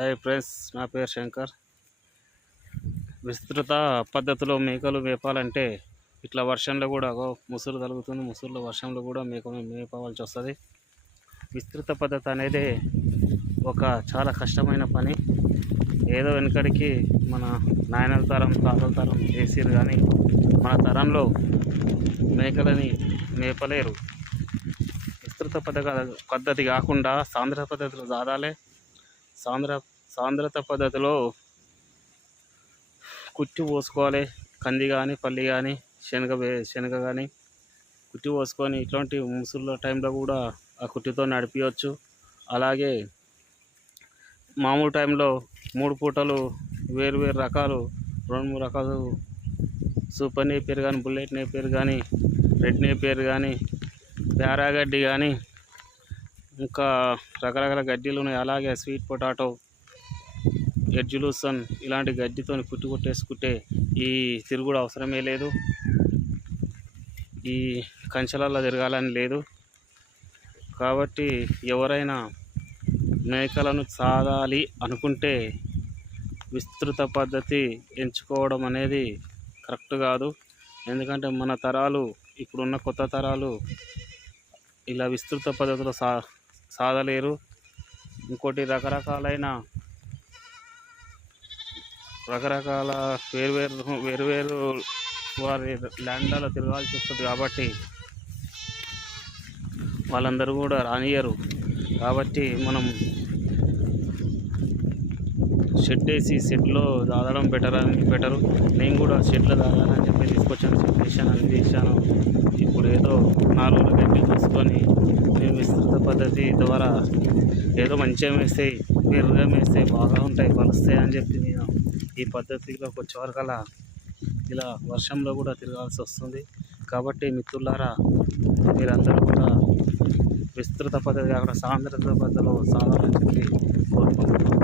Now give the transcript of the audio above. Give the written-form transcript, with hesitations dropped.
Hi friends, నా పేరు శంకర్. విస్తృత పద్ధతిలో మేకలు మేపాలంటే ఇట్లా వర్షంలో కూడా ముసురు తగులుతుంది. ముసురులో వర్షంలో కూడా మేపవలసి వస్తుంది. విస్తృత పద్ధతి అనేది ఒక చాలా కష్టమైన పని. ఏదో వెనకడికి మన నాయనల తరం తాతల తరం చేసిరు, కానీ మన తరంలో మేకలని మేపలేరు. విస్తృత పద్ధతి కాకుండా సాంద్ర పద్ధతిలో సాధాలే. సాంద్రత పద్ధతిలో కుట్టి పోసుకోవాలి. కంది కానీ పల్లి కానీ శనగ కానీ కుట్టి పోసుకొని ఇట్లాంటి ముసుళ్ళ టైంలో కూడా ఆ కుట్టితో నడిపించవచ్చు. అలాగే మామూలు టైంలో 3 పూటలు వేరు రకాలు 2-3 రకాలు సూపర్ నేపియర్ కానీ, బుల్లెట్ నేపియర్ కానీ, రెడ్ నేపియర్ కానీ, పేరాగడ్డి కానీ, ఇంకా రకరకాల గడ్డీలు ఉన్నాయి. అలాగే స్వీట్ పొటాటో, ఎడ్జులూసన్ ఇలాంటి గడ్డితో కొట్టేసుకుంటే ఈ తిరుగుడు అవసరమే లేదు. ఈ కంచెలలో తిరగాలని లేదు. కాబట్టి ఎవరైనా మేకలను సాదాలి అనుకుంటే విస్తృత పద్ధతి ఎంచుకోవడం అనేది కరెక్ట్ కాదు. ఎందుకంటే మన తరాలు, ఇప్పుడున్న కొత్త తరాలు ఇలా విస్తృత పద్ధతిలో సాదలేరు. ఇంకోటి రకరకాల వేరువేరు వారి ల్యాండ్లలో తిరగాల్సి వస్తుంది. కాబట్టి వాళ్ళందరూ కూడా రానియరు. కాబట్టి మనం షెడ్ వేసి షెడ్లో దాదడం బెటరు. నేను కూడా షెడ్లో దాదాలని చెప్పి తీసుకొచ్చాను. అన్ని చేశాను. ఇప్పుడు ఏదో 4 గడ్డి చూసుకొని మేము విస్తృత పద్ధతి ద్వారా ఏదో మంచిగా మేస్తాయి, వేరుగా మేస్తాయి, బాగా ఉంటాయి, పలుస్తాయి అని చెప్పి నేను ఈ పద్ధతిలోకి వచ్చేవరకల్లా ఇలా వర్షంలో కూడా తిరగాల్సి వస్తుంది. కాబట్టి మిత్రులారా, మీరందరూ కూడా విస్తృత పద్ధతి కాకుండా సాంద్రత పద్ధతిలో సాగాలని చెప్పి కోరుకుంటున్నాను.